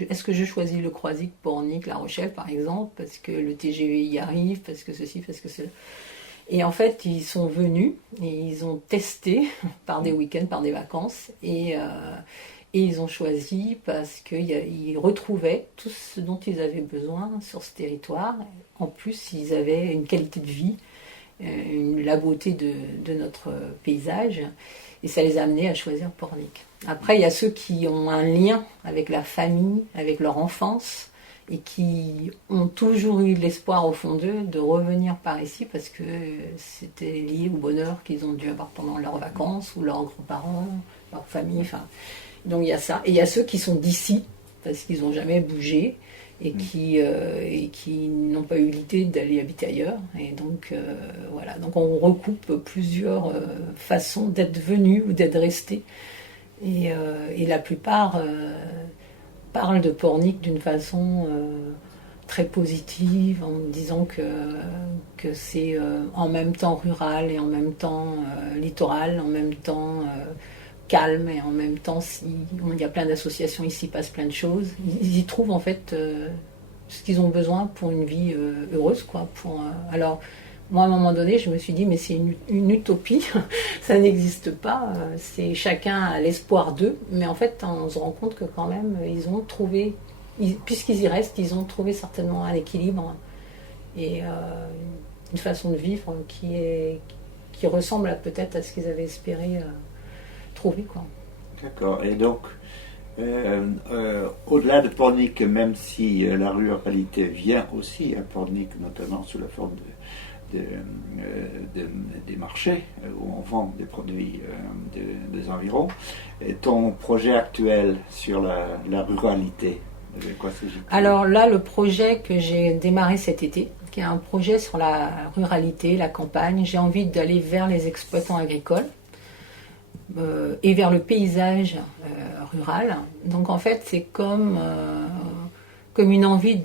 est-ce que je choisis le Croisic, Pornic, La Rochelle, par exemple, parce que le TGV y arrive, parce que ceci, parce que cela. Et en fait, ils sont venus et ils ont testé par des week-ends, par des vacances, et ils ont choisi parce qu'ils retrouvaient tout ce dont ils avaient besoin sur ce territoire. En plus, ils avaient une qualité de vie, la beauté de notre paysage, et ça les a amenés à choisir Pornic. Après, il y a ceux qui ont un lien avec la famille, avec leur enfance, et qui ont toujours eu l'espoir au fond d'eux de revenir par ici parce que c'était lié au bonheur qu'ils ont dû avoir pendant leurs vacances ou leurs grands-parents, leur famille. Enfin, donc il y a ça. Et il y a ceux qui sont d'ici parce qu'ils n'ont jamais bougé et qui n'ont pas eu l'idée d'aller habiter ailleurs. Et donc voilà. Donc on recoupe plusieurs façons d'être venu ou d'être resté. Et la plupart parle de Pornic d'une façon très positive, en disant que c'est en même temps rural et en même temps littoral, en même temps calme et en même temps il y a plein d'associations ici, il passe plein de choses. Ils y trouvent en fait ce qu'ils ont besoin pour une vie heureuse, quoi. Alors moi, à un moment donné, je me suis dit, mais c'est une utopie, ça n'existe pas, c'est chacun a l'espoir d'eux, mais en fait, on se rend compte que quand même, ils ont trouvé, puisqu'ils y restent, ils ont trouvé certainement un équilibre et une façon de vivre qui ressemble peut-être à ce qu'ils avaient espéré trouver, quoi. D'accord, et donc, au-delà de Pornic, même si la ruralité vient aussi à Pornic, notamment sous la forme des marchés où on vend des produits des environs. Et ton projet actuel sur la ruralité, de quoi s'agit-il? Alors là, le projet que j'ai démarré cet été, qui est un projet sur la ruralité, la campagne, j'ai envie d'aller vers les exploitants agricoles et vers le paysage rural. Donc en fait, c'est comme une envie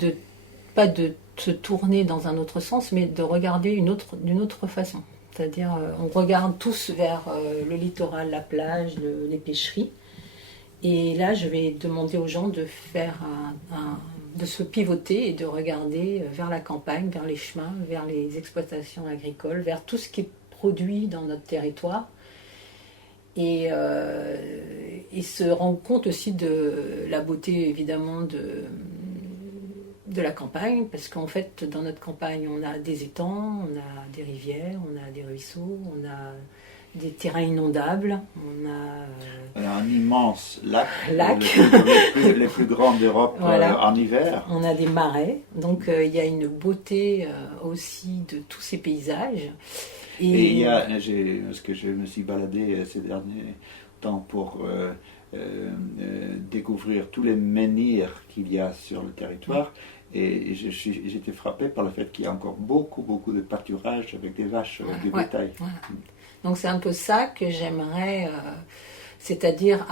pas de se tourner dans un autre sens, mais de regarder d'une autre façon. C'est-à-dire, on regarde tous vers le littoral, la plage, les pêcheries. Et là, je vais demander aux gens de faire de se pivoter et de regarder vers la campagne, vers les chemins, vers les exploitations agricoles, vers tout ce qui est produit dans notre territoire. Et se rendre compte aussi de la beauté, évidemment, de la campagne, parce qu'en fait, dans notre campagne, on a des étangs, on a des rivières, on a des ruisseaux, on a des terrains inondables, on a un immense lac. Les plus grands d'Europe. Voilà. En hiver. On a des marais, donc il y a une beauté aussi de tous ces paysages. Et il y a, parce que je me suis baladé ces derniers temps pour découvrir tous les menhirs qu'il y a sur le territoire. Et j'étais frappé par le fait qu'il y a encore beaucoup de pâturage avec des vaches du bétail. Ouais. Donc c'est un peu ça que j'aimerais, c'est-à-dire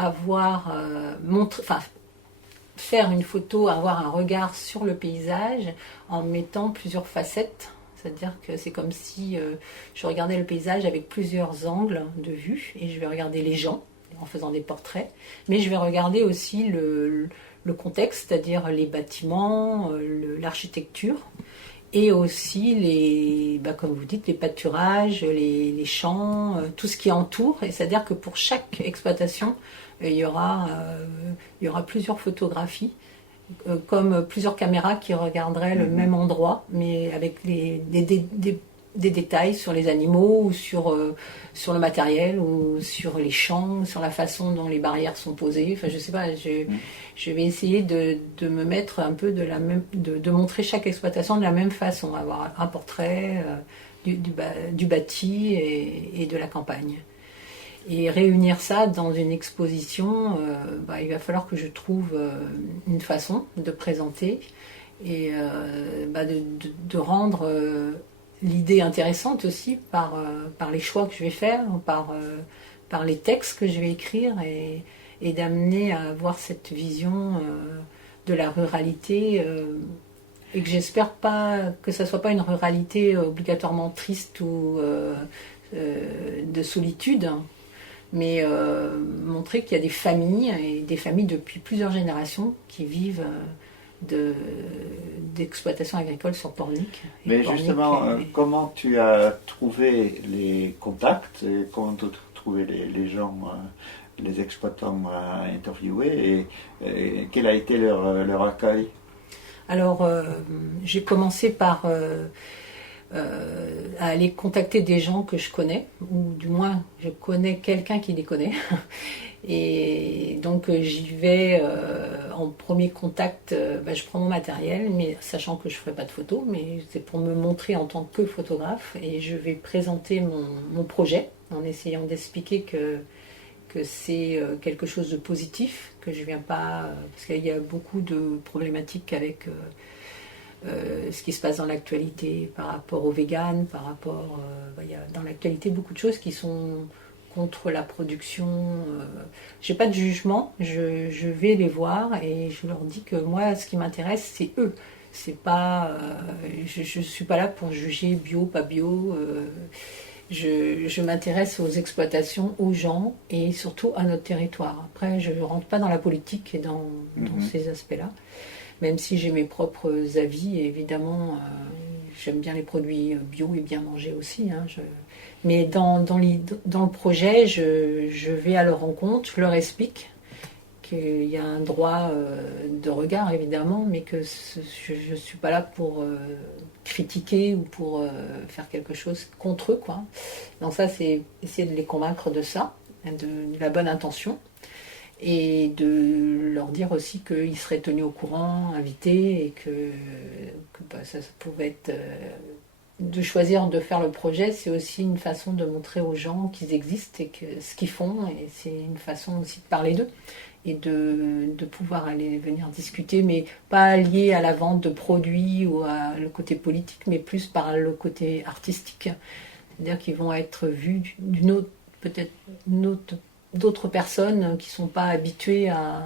faire une photo, avoir un regard sur le paysage en mettant plusieurs facettes. C'est-à-dire que c'est comme si je regardais le paysage avec plusieurs angles de vue et je vais regarder les gens en faisant des portraits, mais je vais regarder aussi le contexte, c'est-à-dire les bâtiments, l'architecture, et aussi comme vous dites, les pâturages, les champs, tout ce qui entoure. Et c'est-à-dire que pour chaque exploitation, il y aura plusieurs photographies, comme plusieurs caméras qui regarderaient le même endroit, mais avec des détails sur les animaux ou sur le matériel ou sur les champs, sur la façon dont les barrières sont posées. Enfin, je sais pas, je vais essayer de me mettre un peu de montrer chaque exploitation de la même façon, avoir un portrait du bâti et de la campagne. Et réunir ça dans une exposition, il va falloir que je trouve une façon de présenter et de rendre l'idée intéressante aussi par les choix que je vais faire, par les textes que je vais écrire et et d'amener à avoir cette vision de la ruralité et que j'espère pas que ça soit pas une ruralité obligatoirement triste ou de solitude, mais montrer qu'il y a des familles et des familles depuis plusieurs générations qui vivent d'exploitation agricole sur Pornic. Mais justement, comment tu as trouvé les contacts et comment tu as trouvé les gens, les exploitants à interviewer et quel a été leur accueil? Alors, j'ai commencé par à aller contacter des gens que je connais, ou du moins je connais quelqu'un qui les connaît. Et donc j'y vais en premier contact, je prends mon matériel, mais sachant que je ne ferai pas de photos, mais c'est pour me montrer en tant que photographe, et je vais présenter mon projet en essayant d'expliquer que c'est quelque chose de positif, que je ne viens pas... parce qu'il y a beaucoup de problématiques avec ce qui se passe dans l'actualité par rapport aux véganes, par rapport... il y a dans l'actualité beaucoup de choses qui sont contre la production. J'ai pas de jugement, je vais les voir et je leur dis que moi, ce qui m'intéresse, c'est eux. C'est pas... je suis pas là pour juger bio, pas bio... Je m'intéresse aux exploitations, aux gens et surtout à notre territoire. Après, je ne rentre pas dans la politique et dans ces aspects-là, même si j'ai mes propres avis. Et évidemment, j'aime bien les produits bio et bien manger aussi. Mais dans le projet, je vais à leur rencontre, je leur explique qu'il y a un droit de regard, évidemment, mais que je ne suis pas là pour critiquer ou pour faire quelque chose contre eux, quoi. Donc ça, c'est essayer de les convaincre de ça, de la bonne intention, et de leur dire aussi qu'ils seraient tenus au courant, invités, et que ça pouvait être... de choisir de faire le projet, c'est aussi une façon de montrer aux gens qu'ils existent et que ce qu'ils font, et c'est une façon aussi de parler d'eux et de pouvoir aller venir discuter, mais pas lié à la vente de produits ou à le côté politique, mais plus par le côté artistique. C'est-à-dire qu'ils vont être vus d'une autre, peut-être d'autres personnes qui ne sont pas habituées à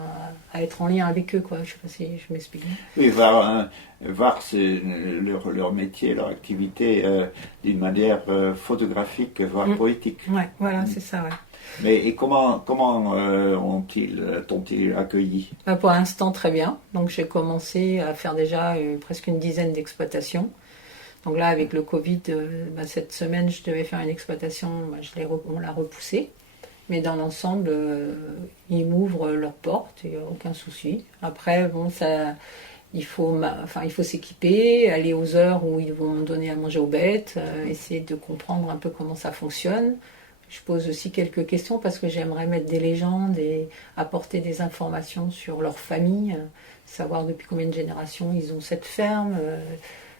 être en lien avec eux, quoi. Je ne sais pas si je m'explique. Oui, voir leur métier, leur activité d'une manière photographique, voire poétique. Ouais, voilà, c'est ça, ouais. Mais et comment t'ont-ils accueilli? Pour l'instant, très bien. Donc j'ai commencé à faire déjà presque une dizaine d'exploitations. Donc là, avec le Covid, cette semaine, je devais faire une exploitation, on l'a repoussée. Mais dans l'ensemble, ils m'ouvrent leurs portes, il n'y a aucun souci. Après, il faut s'équiper, aller aux heures où ils vont me donner à manger aux bêtes, essayer de comprendre un peu comment ça fonctionne. Je pose aussi quelques questions parce que j'aimerais mettre des légendes et apporter des informations sur leur famille, savoir depuis combien de générations ils ont cette ferme.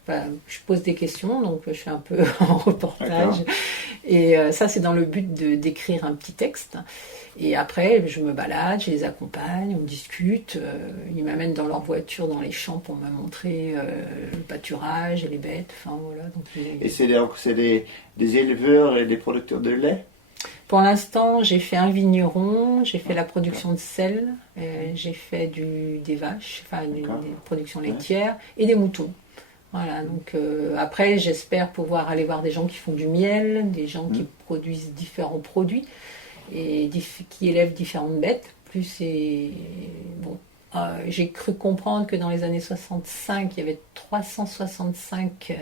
Je pose des questions, donc je fais un peu en reportage. D'accord. Et ça, c'est dans le but d'écrire un petit texte. Et après, je me balade, je les accompagne, on discute. Ils m'amènent dans leur voiture, dans les champs pour me montrer le pâturage et les bêtes. Enfin, voilà, donc, et c'est des éleveurs et des producteurs de lait? Pour l'instant, j'ai fait un vigneron, j'ai fait la production de sel, j'ai fait des vaches, des productions laitières et des moutons. Voilà, donc après, j'espère pouvoir aller voir des gens qui font du miel, des gens qui produisent différents produits et qui élèvent différentes bêtes. J'ai cru comprendre que dans les années 65, il y avait 365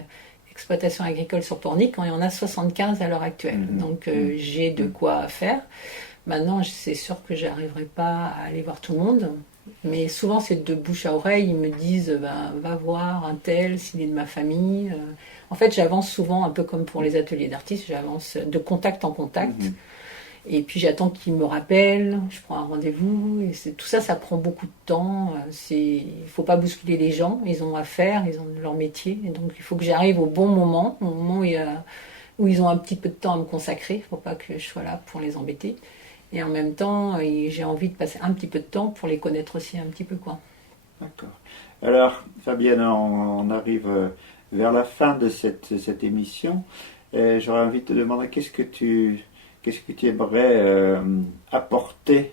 exploitations agricoles sur Pornic, quand il y en a 75 à l'heure actuelle. Donc j'ai de quoi faire. Maintenant, c'est sûr que je n'arriverai pas à aller voir tout le monde. Mais souvent, c'est de bouche à oreille. Ils me disent va voir un tel, s'il est de ma famille. En fait, j'avance souvent, un peu comme pour les ateliers d'artistes, j'avance de contact en contact. Et puis j'attends qu'ils me rappellent, je prends un rendez-vous. Et tout ça, ça prend beaucoup de temps. Il ne faut pas bousculer les gens. Ils ont à faire, ils ont leur métier. Et donc, il faut que j'arrive au bon moment, au moment où ils ont un petit peu de temps à me consacrer. Il ne faut pas que je sois là pour les embêter. Et en même temps, j'ai envie de passer un petit peu de temps pour les connaître aussi un petit peu, quoi. D'accord. Alors, Fabienne, on arrive vers la fin de cette émission. J'aurais envie de te demander qu'est-ce que tu aimerais apporter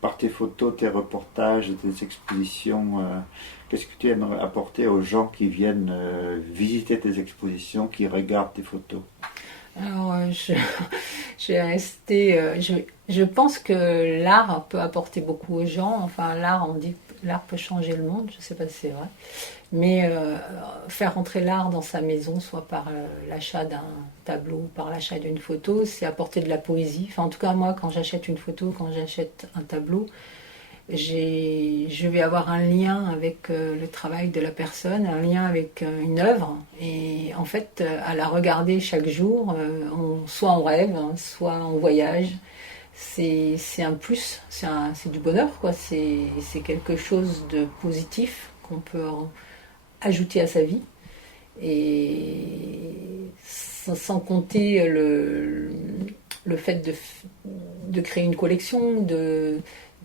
par tes photos, tes reportages, tes expositions, qu'est-ce que tu aimerais apporter aux gens qui viennent visiter tes expositions, qui regardent tes photos? Alors, je pense que l'art peut apporter beaucoup aux gens. Enfin, l'art, on dit que l'art peut changer le monde. Je ne sais pas si c'est vrai. Mais faire entrer l'art dans sa maison, soit par l'achat d'un tableau, par l'achat d'une photo, c'est apporter de la poésie. Enfin, en tout cas, moi, quand j'achète une photo, quand j'achète un tableau, je vais avoir un lien avec le travail de la personne, un lien avec une œuvre. Et en fait, à la regarder chaque jour, soit on rêve, hein, soit on voyage. C'est un plus, c'est du bonheur, quoi. C'est quelque chose de positif qu'on peut ajouter à sa vie. Et sans compter le fait de créer une collection,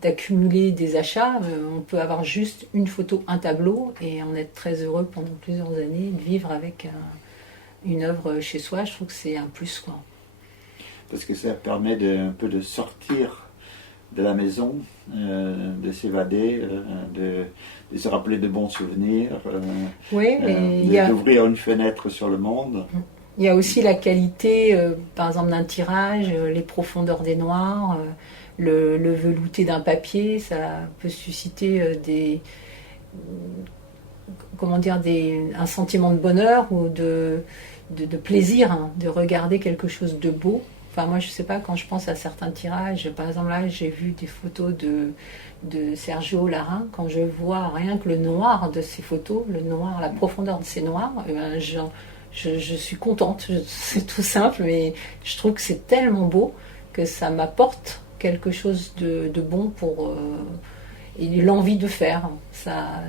d'accumuler des achats. On peut avoir juste une photo, un tableau, et en être très heureux pendant plusieurs années, de vivre avec une œuvre chez soi. Je trouve que c'est un plus, quoi. Parce que ça permet un peu de sortir de la maison, de s'évader, de se rappeler de bons souvenirs, Oui, d'ouvrir une fenêtre sur le monde. Il y a aussi la qualité, par exemple, d'un tirage, les profondeurs des noirs, le velouté d'un papier. Ça peut susciter un sentiment de bonheur ou de plaisir, hein, de regarder quelque chose de beau. Enfin, moi, je sais pas, quand je pense à certains tirages, par exemple, là, j'ai vu des photos de Sergio Larin. Quand je vois rien que le noir de ces photos, le noir, la profondeur de ces noirs, je suis contente. C'est tout simple, mais je trouve que c'est tellement beau que ça m'apporte quelque chose de bon et l'envie de faire. Ça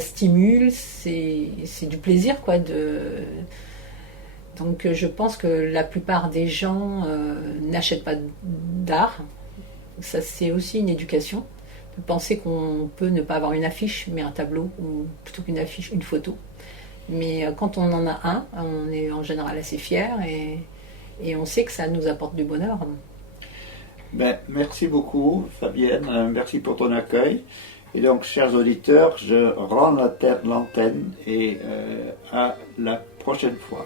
stimule, c'est du plaisir, quoi, Donc je pense que la plupart des gens n'achètent pas d'art. Ça, c'est aussi une éducation. De penser qu'on peut ne pas avoir une affiche, mais un tableau, ou plutôt qu'une affiche, une photo. Mais quand on en a un, on est en général assez fier et on sait que ça nous apporte du bonheur. Ben, merci beaucoup, Fabienne. Merci pour ton accueil. Et donc, chers auditeurs, je rends l'antenne et à la prochaine fois.